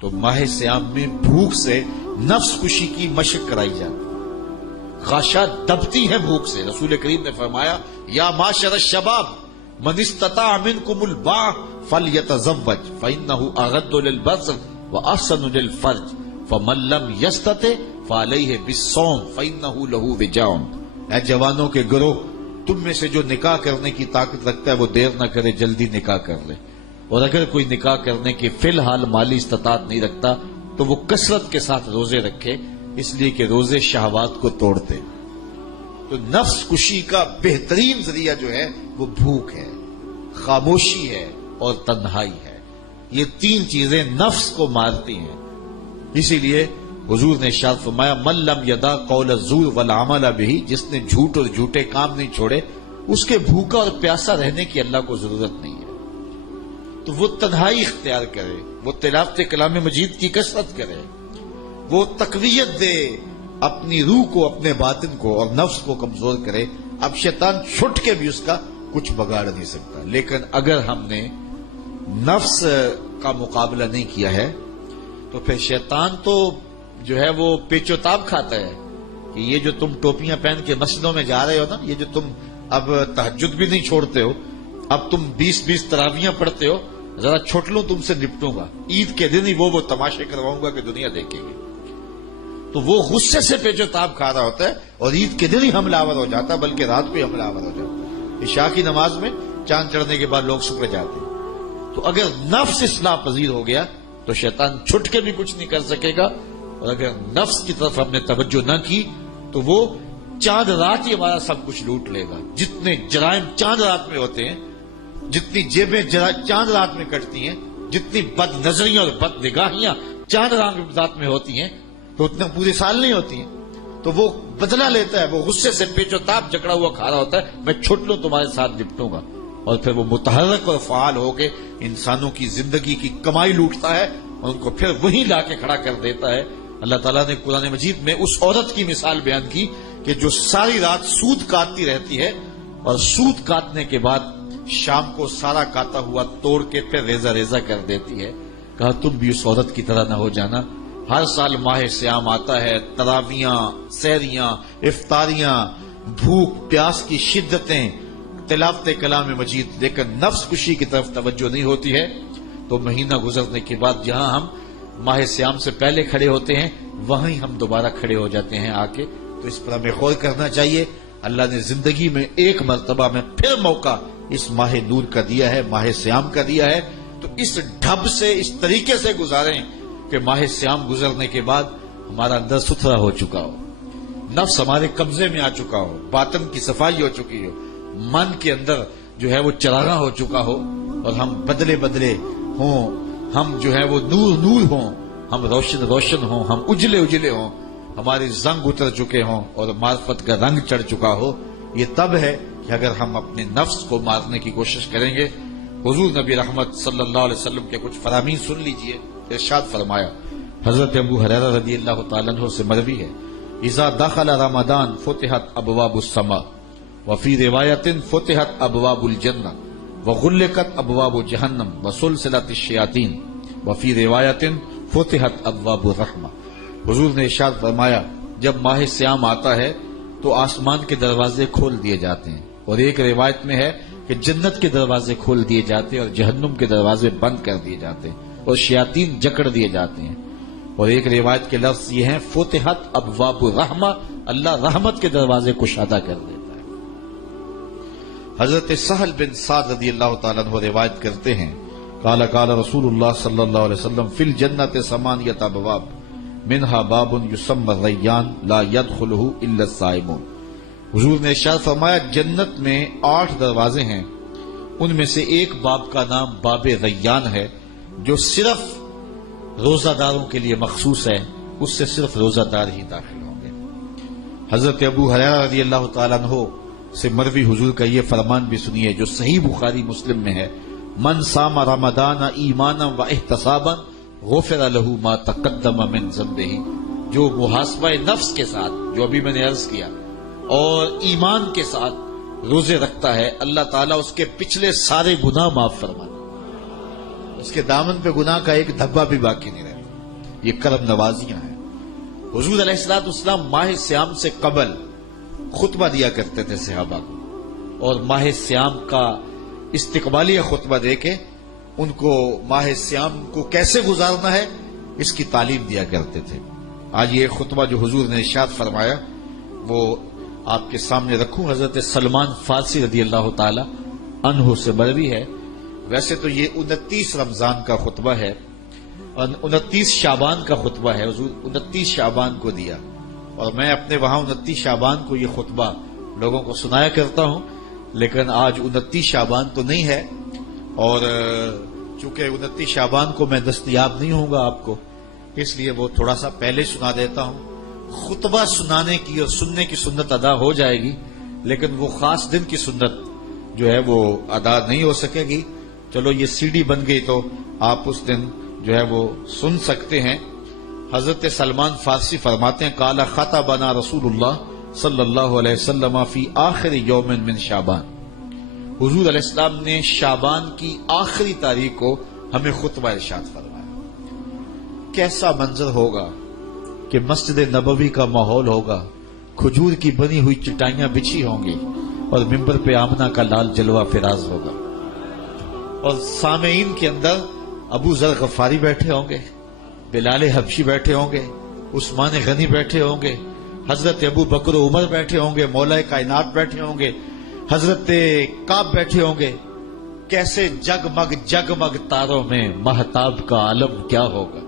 تو ماہ سیام میں بھوک سے نفس کشی کی مشق کرائی جاتی، غاشہ دبتی ہے بھوک سے۔ رسول کریم نے فرمایا یا معاشر الشباب من استطاع منکم الباء فلیتزوج فانہ اغض للبصر واحسن للفرج فمن لم یستطع فعلیہ بالصوم فانہ لہ وجاء۔ اے جوانوں کے گروہ، تم میں سے جو نکاح کرنے کی طاقت رکھتا ہے وہ دیر نہ کرے، جلدی نکاح کر لے، اور اگر کوئی نکاح کرنے کی فی الحال مالی استطاعت نہیں رکھتا تو وہ کثرت کے ساتھ روزے رکھے، اس لیے کہ روزے شہوات کو توڑتے۔ تو نفس کشی کا بہترین ذریعہ جو ہے وہ بھوک ہے، خاموشی ہے اور تنہائی ہے۔ یہ تین چیزیں نفس کو مارتی ہیں۔ اسی لیے حضور نے ارشاد فرمایا من لم یدع قول الزور والعمل بہ، جس نے جھوٹ اور جھوٹے کام نہیں چھوڑے، اس کے بھوکا اور پیاسا رہنے کی اللہ کو ضرورت نہیں ہے۔ تو وہ تنہائی اختیار کرے، وہ تلاوت کلام مجید کی کثرت کرے، وہ تقویت دے اپنی روح کو، اپنے باطن کو، اور نفس کو کمزور کرے۔ اب شیطان چھٹ کے بھی اس کا کچھ بگاڑ نہیں سکتا، لیکن اگر ہم نے نفس کا مقابلہ نہیں کیا ہے تو پھر شیطان تو جو ہے وہ پیچ و تاب کھاتا ہے کہ یہ جو تم ٹوپیاں پہن کے مسجدوں میں جا رہے ہو نا، یہ جو تم اب تہجد بھی نہیں چھوڑتے ہو، اب تم 20 تراویحاں پڑھتے ہو، ذرا چھوٹ لوں تم سے نپٹوں گا، عید کے دن ہی وہ تماشے کرواؤں گا کہ دنیا دیکھے گی۔ تو وہ غصے سے پیچ و تاب کھا رہا ہوتا ہے اور عید کے دن ہی حملہ آور ہو جاتا ہے، بلکہ رات کو ہی حملہ آور ہو جاتا ہے۔ عشاء کی نماز میں چاند چڑھنے کے بعد لوگ سکر جاتے ہیں۔ تو اگر نفس اصلاح پذیر ہو گیا تو شیطان چھٹ کے بھی کچھ نہیں کر سکے گا، اور اگر نفس کی طرف ہم نے توجہ نہ کی تو وہ چاند رات ہی ہمارا سب کچھ لوٹ لے گا۔ جتنے جرائم چاند رات میں ہوتے ہیں، جتنی جیبیں چاند رات میں کٹتی ہیں، جتنی بد نظریاں اور بد نگاہیاں چاند رات میں ہوتی ہیں، تو اتنا پورے سال نہیں ہوتی ہیں۔ تو وہ بدلہ لیتا ہے، وہ غصے سے پیچ و تاب جکڑا ہوا کھا رہا ہوتا ہے، میں چھوٹ لوں تمہارے ساتھ نپٹوں گا، اور پھر وہ متحرک اور فعال ہو کے انسانوں کی زندگی کی کمائی لوٹتا ہے اور ان کو پھر وہیں لا کے کھڑا کر دیتا ہے۔ اللہ تعالیٰ نے قرآن مجید میں اس عورت کی مثال بیان کی کہ جو ساری رات سود کاٹتی رہتی ہے اور سود کاٹنے کے بعد شام کو سارا کاتا ہوا توڑ کے پھر ریزہ ریزہ کر دیتی ہے۔ کہا تم بھی اس عورت کی طرح نہ ہو جانا۔ ہر سال ماہ سیام آتا ہے، تراویحاں، سحریاں، افطاریاں، بھوک پیاس کی شدتیں، تلاوت کلام مجید، لیکن نفس کشی کی طرف توجہ نہیں ہوتی ہے۔ تو مہینہ گزرنے کے بعد جہاں ہم ماہ سیام سے پہلے کھڑے ہوتے ہیں وہیں ہم دوبارہ کھڑے ہو جاتے ہیں آ کے۔ تو اس پر ہمیں غور کرنا چاہیے۔ اللہ نے زندگی میں ایک مرتبہ میں پھر موقع اس ماہ نور کا دیا ہے، ماہ سیام کا دیا ہے، تو اس ڈھب سے، اس طریقے سے گزاریں کہ ماہ سیام گزرنے کے بعد ہمارا اندر ستھرا ہو چکا ہو، نفس ہمارے قبضے میں آ چکا ہو، باطن کی صفائی ہو چکی ہو، من کے اندر جو ہے وہ چراغاں ہو چکا ہو، اور ہم بدلے بدلے ہوں، ہم جو ہے وہ نور نور ہوں، ہم روشن روشن ہوں، ہم اجلے اجلے ہوں، ہمارے زنگ اتر چکے ہوں اور معرفت کا رنگ چڑھ چکا ہو۔ یہ تب ہے کہ اگر ہم اپنے نفس کو مارنے کی کوشش کریں گے۔ حضور نبی رحمت صلی اللہ علیہ وسلم کے کچھ فرامین سن لیجئے۔ ارشاد فرمایا، حضرت ابو ہریرہ رضی اللہ تعالیٰ عنہ سے مروی ہے، اذا دخل رمضان فتحت ابواب السماء وفی روایت فتحت ابواب الجنہ وغلقت ابواب جہنم وسلسلت الشیاطین وفی روایت فتحت ابواب الرحمہ۔ حضور نے ارشاد فرمایا جب ماہ سیام آتا ہے تو آسمان کے دروازے کھول دیے جاتے ہیں، اور ایک روایت میں ہے کہ جنت کے دروازے کھول دیے جاتے ہیں اور جہنم کے دروازے بند کر دیے جاتے ہیں اور شیاطین جکڑ دیے جاتے ہیں، اور ایک روایت کے لفظ یہ ہیں فتحت ابواب الرحمہ، اللہ رحمت کے دروازے کشادہ کر دیتا ہے۔ حضرت سہل بن سعد رضی اللہ تعالیٰ عنہ روایت کرتے ہیں، قال قال رسول اللہ صلی اللہ علیہ وسلم فی الجنت ثمانیۃ ابواب منہا باب یسمى الریان لا يدخلہ الا الصائمون۔ حضور نے ارشاد فرمایا جنت میں 8 دروازے ہیں، ان میں سے ایک باب کا نام باب ریان ہے جو صرف روزہ داروں کے لیے مخصوص ہے، اس سے صرف روزہ دار ہی داخل ہوں گے۔ حضرت ابو ہریرہ رضی اللہ تعالیٰ عنہ سے مروی حضور کا یہ فرمان بھی سنیے جو صحیح بخاری مسلم میں ہے، من صام رمضان ایمانا و احتسابا غفر له ما تقدم من ذنبہ، جو محاسبہ نفس کے ساتھ، جو ابھی میں نے عرض کیا، اور ایمان کے ساتھ روزے رکھتا ہے، اللہ تعالیٰ اس کے پچھلے سارے گناہ معاف فرماتا ہے، اس کے دامن پہ گناہ کا ایک دھبا بھی باقی نہیں رہتا۔ یہ کرم نوازیاں ہیں۔ حضور علیہ السلام ماہ سیام سے قبل خطبہ دیا کرتے تھے صحابہ کو، اور ماہ سیام کا استقبالیہ خطبہ دے کے ان کو ماہ سیام کو کیسے گزارنا ہے اس کی تعلیم دیا کرتے تھے۔ آج یہ خطبہ جو حضور نے ارشاد فرمایا وہ آپ کے سامنے رکھوں۔ حضرت سلمان فارسی رضی اللہ تعالی عنہ سے مروی ہے۔ ویسے تو یہ 29 رمضان کا خطبہ ہے، 29 شعبان کا خطبہ ہے، حضور 29 شعبان کو دیا، اور میں اپنے وہاں 29 شعبان کو یہ خطبہ لوگوں کو سنایا کرتا ہوں، لیکن آج 29 شعبان تو نہیں ہے، اور چونکہ 29 شعبان کو میں دستیاب نہیں ہوں گا آپ کو، اس لیے وہ تھوڑا سا پہلے سنا دیتا ہوں۔ خطبہ سنانے کی اور سننے کی سنت ادا ہو جائے گی، لیکن وہ خاص دن کی سنت جو ہے وہ ادا نہیں ہو سکے گی۔ چلو یہ سی ڈی بن گئی تو آپ اس دن جو ہے وہ سن سکتے ہیں۔ حضرت سلمان فارسی فرماتے ہیں قال خطبنا رسول اللہ صلی اللہ علیہ وسلم فی آخر یوم من شعبان، حضور علیہ السلام نے شعبان کی آخری تاریخ کو ہمیں خطبہ ارشاد فرمایا۔ کیسا منظر ہوگا کہ مسجد نبوی کا ماحول ہوگا، کھجور کی بنی ہوئی چٹائیاں بچھی ہوں گی، اور ممبر پہ آمنہ کا لال جلوہ فراز ہوگا، اور سامعین کے اندر ابو ذر غفاری بیٹھے ہوں گے، بلال حبشی بیٹھے ہوں گے، عثمان غنی بیٹھے ہوں گے، حضرت ابو بکر و عمر بیٹھے ہوں گے، مولا کائنات بیٹھے ہوں گے، حضرت کعب بیٹھے ہوں گے۔ کیسے جگمگ جگمگ تاروں میں مہتاب کا عالم کیا ہوگا،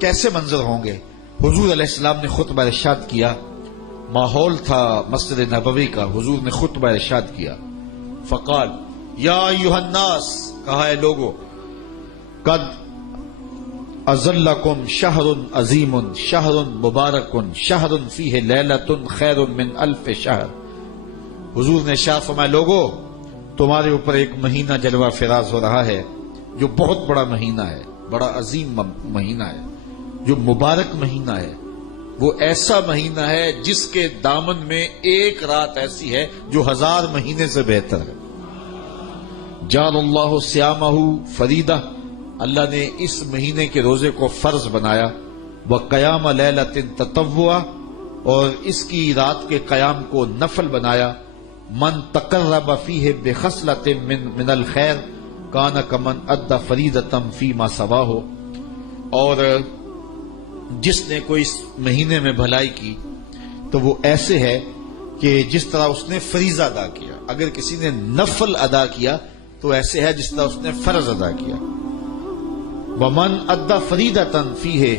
کیسے منظر ہوں گے۔ حضور علیہ السلام نے خطبہ ارشاد کیا، ماحول تھا مسجد نبوی کا، حضور نے خطبہ ارشاد کیا، فقال یا ایھا الناس، کہا ہے لوگو، قد اظلکم شہر عظیم شہر مبارک شہر فیہ لیلۃ خیر من الف شہر۔ حضور نے ارشاد فرمایا لوگو، تمہارے اوپر ایک مہینہ جلوہ فراز ہو رہا ہے جو بہت بڑا مہینہ ہے، بڑا عظیم مہینہ ہے، جو مبارک مہینہ ہے۔ وہ ایسا مہینہ ہے جس کے دامن میں ایک رات ایسی ہے جو 1000 مہینے سے بہتر ہے۔ جعل اللہ صیامہ فریدہ، اللہ نے اس مہینے کے روزے کو فرض بنایا، وقیام لیلۃ تطوعا، اور اس کی رات کے قیام کو نفل بنایا، من تقرب فیہ بخصلۃ من الخیر کان کمن ادى فریضۃ فیما سواہ، اور جس نے کوئی اس مہینے میں بھلائی کی تو وہ ایسے ہے کہ جس طرح اس نے فریضہ ادا کیا۔ اگر کسی نے نفل ادا کیا تو ایسے ہے جس طرح اس نے فرض ادا کیا۔ ومن ادى فریضۃ فیہ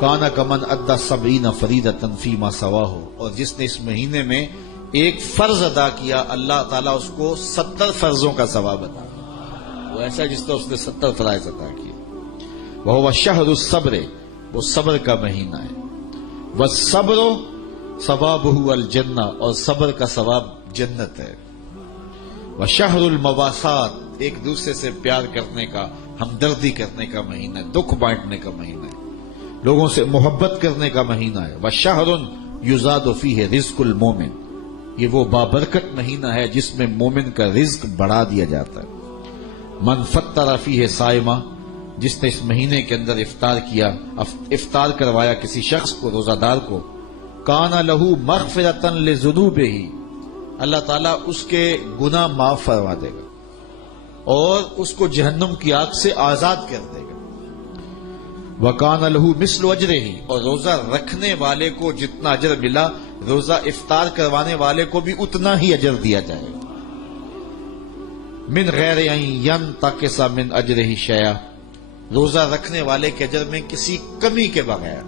کان کمن ادى 70 فریضۃ فیما سواہ، اور جس نے اس مہینے میں ایک فرض ادا کیا اللہ تعالیٰ اس کو 70 فرضوں کا ثواب عطا کرے، وہ ایسا جس طرح اس نے 70 فرائض ادا کیے۔ وہو شہر الصبر، وہ صبر کا مہینہ ہے، والصبر ثوابہ الجنہ، اور صبر کا ثواب جنت ہے۔ وشہر المواسات، ایک دوسرے سے پیار کرنے کا، ہمدردی کرنے کا مہینہ ہے، دکھ بانٹنے کا مہینہ ہے، لوگوں سے محبت کرنے کا مہینہ ہے۔ وشہر یزاد فیہ رزق المومن، یہ وہ بابرکت مہینہ ہے جس میں مومن کا رزق بڑھا دیا جاتا ہے۔ من فطر فیہ صائمہ، جس نے اس مہینے کے اندر افطار کیا، افطار کروایا کسی شخص کو، روزہ دار کو، کان لہ مغفرۃ لذنوبہ، اللہ تعالیٰ اس کے گناہ معاف فرما دے گا اور اس کو جہنم کی آگ سے آزاد کر دے گا۔ وکان لہ مثل اجرہ، اور روزہ رکھنے والے کو جتنا اجر ملا، روزہ افطار کروانے والے کو بھی اتنا ہی اجر دیا جائے گا۔ من غیر ان ینتقص من اجرہ شیئا، روزہ رکھنے والے کے اجر میں کسی کمی کے بغیر،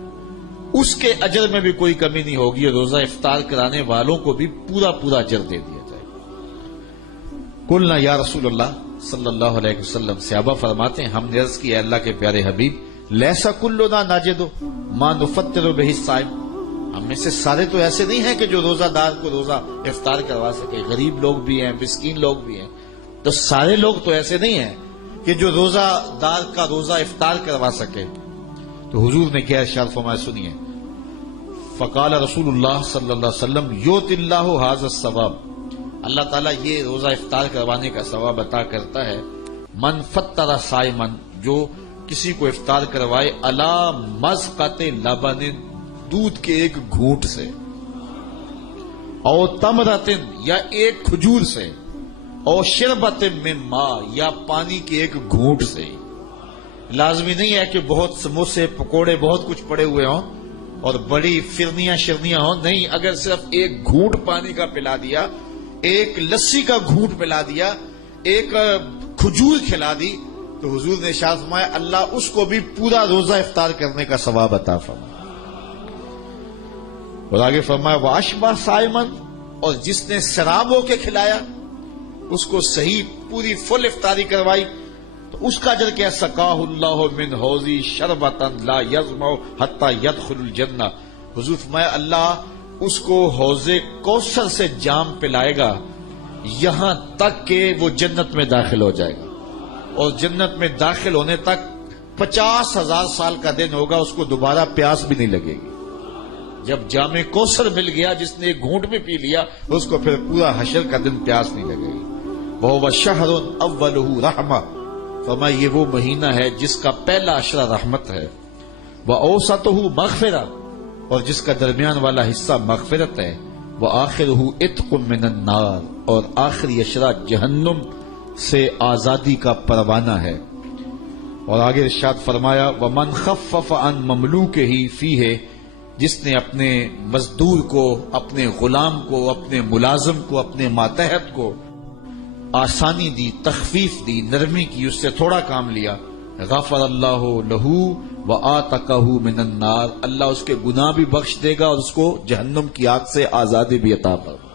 اس کے اجر میں بھی کوئی کمی نہیں ہوگی، اور روزہ افطار کرانے والوں کو بھی پورا پورا اجر دے دیا جائے گا۔ قلنا یا رسول اللہ صلی اللہ علیہ وسلم، صحابہ فرماتے ہیں ہم نے عرض کی اے اللہ کے پیارے حبیب، لیسا کلنا ناجد ما نفطر بہ الصائم، ہم میں سے سارے تو ایسے نہیں ہیں کہ جو روزہ دار کو روزہ افطار کروا سکے، غریب لوگ بھی ہیں، مسکین لوگ بھی ہیں، تو سارے لوگ تو ایسے نہیں ہیں کہ جو روزہ دار کا روزہ افطار کروا سکے۔ تو حضور نے کیا ارشاد فرمایا، سنیے، فقال رسول اللہ صلی اللہ علیہ وسلم یؤتی اللہ ھذا الثواب، اللہ تعالیٰ یہ روزہ افطار کروانے کا ثواب عطا کرتا ہے، من فطر صائما، جو کسی کو افطار کروائے الا مزقۃ لبن، دودھ کے ایک گھونٹ سے، او تمرۃ یا ایک کھجور سے، او شربۃ من ماء یا پانی کے ایک گھونٹ سے۔ لازمی نہیں ہے کہ بہت سموسے پکوڑے بہت کچھ پڑے ہوئے ہوں اور بڑی فرنیاں شرنیاں ہوں، نہیں، اگر صرف ایک گھونٹ پانی کا پلا دیا، ایک لسی کا گھونٹ پلا دیا، ایک کھجور کھلا دی، تو حضور نے ارشاد فرمایا اللہ اس کو بھی پورا روزہ افطار کرنے کا ثواب عطا فرمائے۔ اور آگے فرمایا واشبہ صائمن، اور جس نے سراب ہو کے کھلایا، اس کو صحیح پوری فل افطاری کروائی، تو اس کا اجر کیا؟ سقاہ اللہ من حوضی شربتا لا یظمأ حتی یدخل الجنہ، حضور فرمایا اللہ اس کو حوض کوثر سے جام پلائے گا یہاں تک کہ وہ جنت میں داخل ہو جائے گا، اور جنت میں داخل ہونے تک 50,000 سال کا دن ہوگا، اس کو دوبارہ پیاس بھی نہیں لگے گی۔ جب جام کوثر مل گیا، جس نے ایک گھونٹ میں پی لیا، اس کو پھر پورا حشر کا دن پیاس نہیں لگے گی۔ وَهُوَ شَهْرٌ أَوَّلُهُ رَحْمَةٌ، فرمایا یہ وہ مہینہ ہے جس کا پہلا عشرہ رحمت ہے، وَأَوْسَطُهُ مَغْفِرَةٌ، اور جس کا درمیان والا حصہ مغفرت ہے، وَآخِرُهُ عِتْقٌ مِّنَ النَّارِ، اور آخری عشرہ جہنم سے آزادی کا پروانہ ہے۔ اور آگے ارشاد فرمایا وَمَنْ خَفَّفَ عَنْ مَمْلُوكِهِ فِيهِ، جس نے اپنے مزدور کو، اپنے غلام کو، اپنے ملازم کو، اپنے ماتحت کو آسانی دی، تخفیف دی، نرمی کی، اس سے تھوڑا کام لیا، غفر اللہ لہ وآتقہ من النار، اللہ اس کے گناہ بھی بخش دے گا اور اس کو جہنم کی آگ سے آزادی بھی عطا فرمائے۔